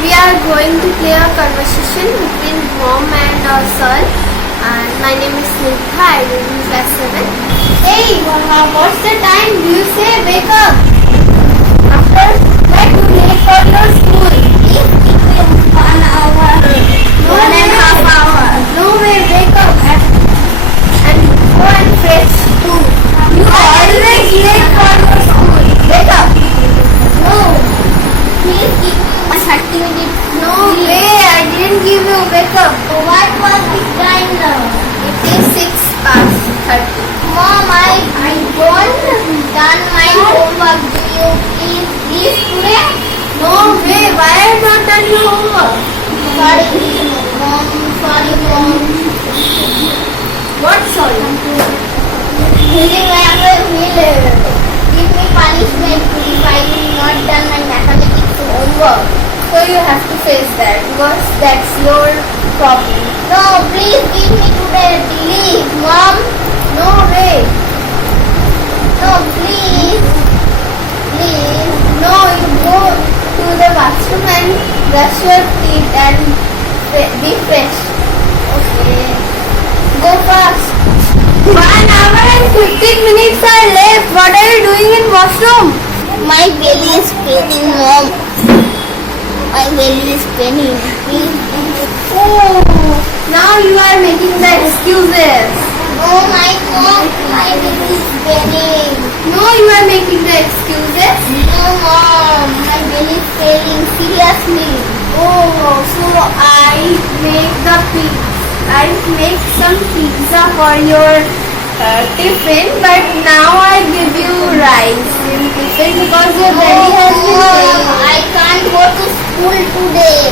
We are going to play a conversation between mom and our son. And my name is Snigdha. I live in class 7. Hey, what's the time? Do you say wake up? After that, you late for your school. Please give me 1 hour. No, 1.5 hours. No way, wake up and go and fetch too. You always late for your school. Wake up. No. Please give me 30 minutes. No way, I didn't give you wake up. What was the time now? It is 6 past 30. Mom, I don't done my homework. Do you please today? No way, why have you not done your homework? Sorry, mom. Sorry, mom. What sorry? Give me punishment if I not done my mathematics homework. So you have to face that because that's your problem. No, please give me today. Please, mom. No way. No, please. Please. No, you go to the bathroom and brush your teeth and be fresh. Okay. Go fast. 1 hour and 15 minutes are left. What are you doing in washroom? My belly is paining, mom. My belly is paining. Oh, now you are making the excuses. Oh my mom, my belly is paining. No, you are making the excuses. No, mom, my belly is paining. Seriously. Oh, so I make some pizza for your tiffin, but now I give you rice in tiffin because your belly has been paining. I can't go to school today.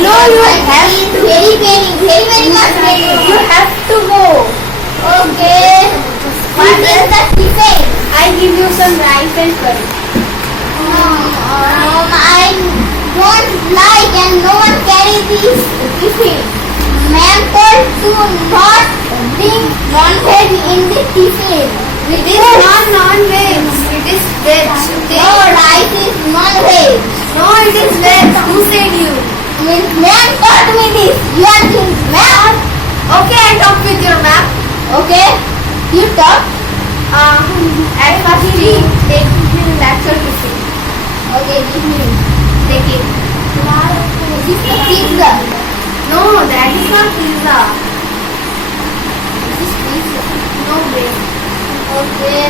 No, you have to. Very paining, very much paining. You have to go. Okay. What is the tiffin? I give you some rice and curry. No, I don't like and no one carry this tiffin. Ma'am told to not bring non-veg in the tiffin. It is not non-veg. It is veg. Okay? No, rice is non-veg. No, it is veg. Who said you? Ma'am taught me this. You are doing ma'am. Okay, I talk with your ma'am. Okay, you talk. At first we take that's your tiffin. Okay, give me. Take it. This is the pizza. No, that is not pizza. This is pizza. No way. Okay.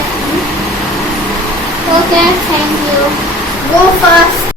Okay, thank you. Go first.